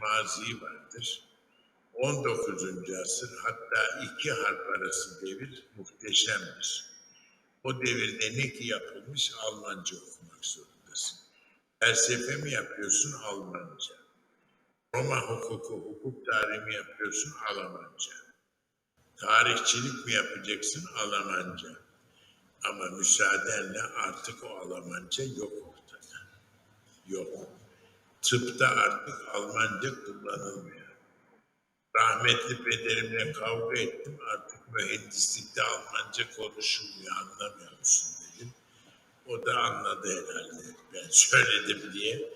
mazi vardır. 19. asır hatta iki harp arası devir muhteşemdir. O devirde ne ki yapılmış Almanca okumak zorundasın. Felsefe mi yapıyorsun Almanca. Roma hukuku, hukuk tarihi mi yapıyorsun Almanca. Tarihçilik mi yapacaksın Almanca. Ama müsaadenle artık o Almanca yok ortada. Yok. Tıpta artık Almanca kullanılmıyor. Rahmetli pederimle kavga ettim. Artık mühendislikte Almanca konuşulmuyor. Anlamıyor musun dedim. O da anladı herhalde. Ben söyledim diye.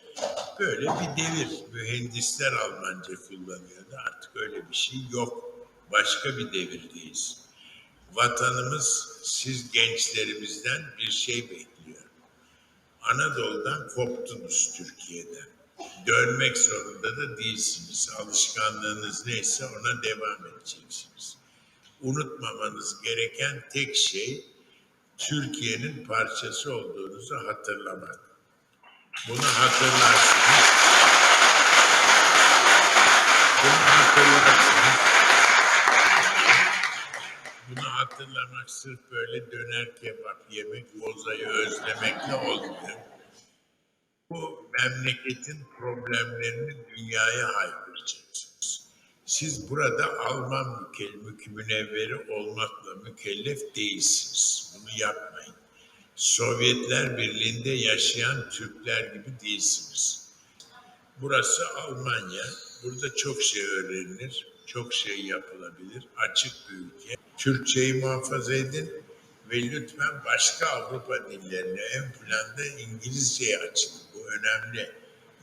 Böyle bir devir. Mühendisler Almanca kullanıyordu. Artık öyle bir şey yok. Başka bir devirdeyiz. Vatanımız siz gençlerimizden bir şey bekliyor. Anadolu'dan koptunuz Türkiye'den. Dönmek zorunda da değilsiniz. Alışkanlığınız neyse ona devam edeceksiniz. Unutmamanız gereken tek şey Türkiye'nin parçası olduğunuzu hatırlamak. Bunu hatırlarsınız. Bunu hatırlarsınız. Bunu hatırlamak sırf böyle döner kebap yemek, bozayı özlemekle olmuyor. Bu memleketin problemlerini dünyaya haykıracaksınız. Siz burada Alman mükel- münevveri olmakla mükellef değilsiniz. Bunu yapmayın. Sovyetler Birliği'nde yaşayan Türkler gibi değilsiniz. Burası Almanya. Burada çok şey öğrenilir, çok şey yapılabilir. Açık bir ülke. Türkçeyi muhafaza edin ve lütfen başka Avrupa dillerine en planda İngilizceye açın. Önemli.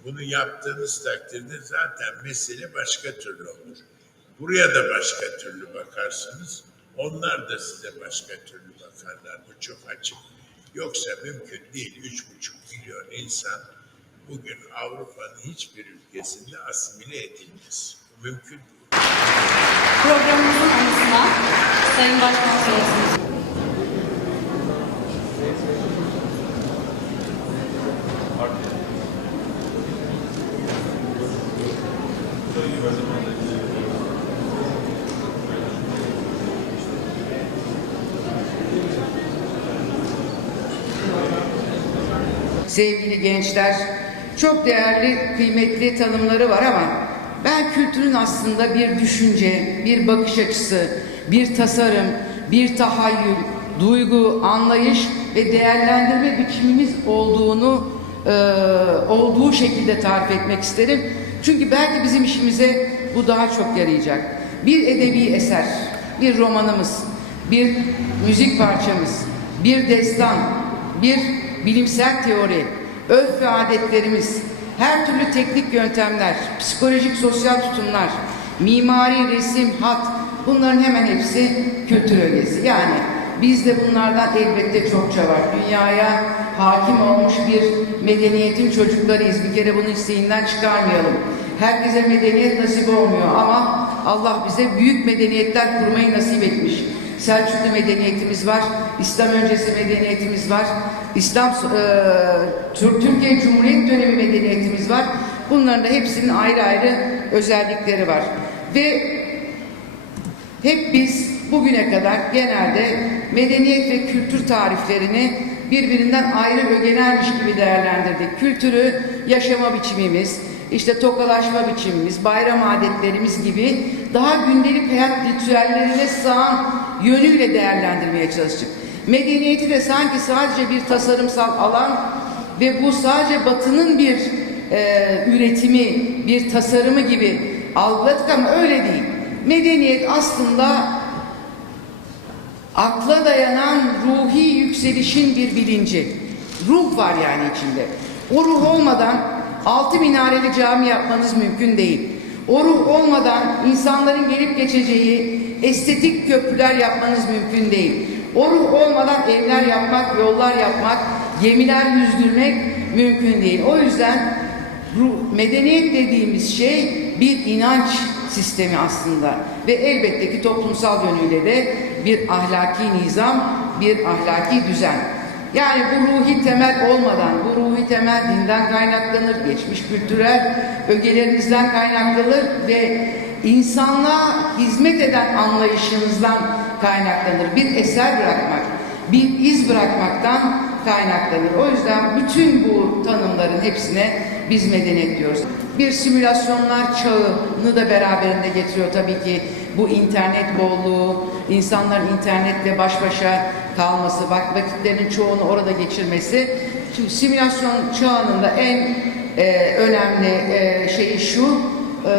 Bunu yaptığınız takdirde zaten mesele başka türlü olur. Buraya da başka türlü bakarsınız. Onlar da size başka türlü bakarlar. Bu çok açık. Yoksa mümkün değil. Üç buçuk milyon insan bugün Avrupa'nın hiçbir ülkesinde asimile edilmez. Mümkün değil. Programımızın anısına Sayın Başkan sevgili gençler. Çok değerli, kıymetli tanımları var ama ben kültürün aslında bir düşünce, bir bakış açısı, bir tasarım, bir tahayyül, duygu, anlayış ve değerlendirme biçimimiz olduğunu e, olduğu şekilde tarif etmek isterim. Çünkü belki bizim işimize bu daha çok yarayacak. Bir edebi eser, bir romanımız, bir müzik parçamız, bir destan, bir bilimsel teori, örf ve adetlerimiz, her türlü teknik yöntemler, psikolojik sosyal tutumlar, mimari, resim, hat bunların hemen hepsi kültür ögesi. Yani bizde bunlardan elbette çokça var. Dünyaya hakim olmuş bir medeniyetin çocuklarıyız. Bir kere bunu isteğinden çıkarmayalım. Herkese medeniyet nasip olmuyor ama Allah bize büyük medeniyetler kurmayı nasip etmiş. Selçuklu medeniyetimiz var, İslam öncesi medeniyetimiz var, İslam e, Tür- Türkiye Cumhuriyet dönemi medeniyetimiz var. Bunların da hepsinin ayrı ayrı özellikleri var. Ve hep biz bugüne kadar genelde medeniyet ve kültür tariflerini birbirinden ayrı ögenermiş gibi değerlendirdik. Kültürü yaşama biçimimiz, işte tokalaşma biçimimiz, bayram adetlerimiz gibi daha gündelik hayat ritüellerine sığan yönüyle değerlendirmeye çalıştık. Medeniyeti de sanki sadece bir tasarımsal alan ve bu sadece batının bir e, üretimi, bir tasarımı gibi algıladık ama öyle değil. Medeniyet aslında akla dayanan ruhi yükselişin bir bilinci. Ruh var yani içinde. O ruh olmadan altı minareli cami yapmanız mümkün değil. O ruh olmadan insanların gelip geçeceği estetik köprüler yapmanız mümkün değil. O ruh olmadan evler yapmak, yollar yapmak, gemiler yüzdürmek mümkün değil. O yüzden ruh, medeniyet dediğimiz şey bir inanç sistemi aslında ve elbette ki toplumsal yönüyle de bir ahlaki nizam, bir ahlaki düzen. Yani bu ruhi temel olmadan, bu ruhi temel dinden kaynaklanır, geçmiş kültürel ögelerimizden kaynaklanır ve insanlığa hizmet eden anlayışınızdan kaynaklanır. Bir eser bırakmak, bir iz bırakmaktan kaynaklanır. O yüzden bütün bu tanımların hepsine biz medeniyet diyoruz. Bir simülasyonlar çağını da beraberinde getiriyor tabii ki bu internet bolluğu, insanların internetle baş başa kalması, vakitlerinin çoğunu orada geçirmesi. Şimdi simülasyon çağının da en e, önemli e, şeyi şu, e,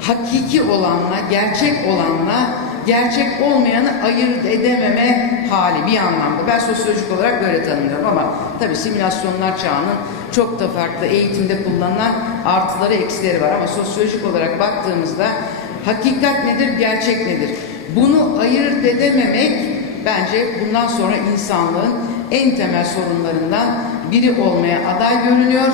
hakiki olanla, gerçek olanla gerçek olmayanı ayırt edememe hali bir anlamda. Ben sosyolojik olarak böyle tanımlıyorum ama tabii simülasyonlar çağının çok da farklı eğitimde kullanılan artıları eksileri var ama sosyolojik olarak baktığımızda hakikat nedir, gerçek nedir? Bunu ayırt edememek bence bundan sonra insanlığın en temel sorunlarından biri olmaya aday görünüyor.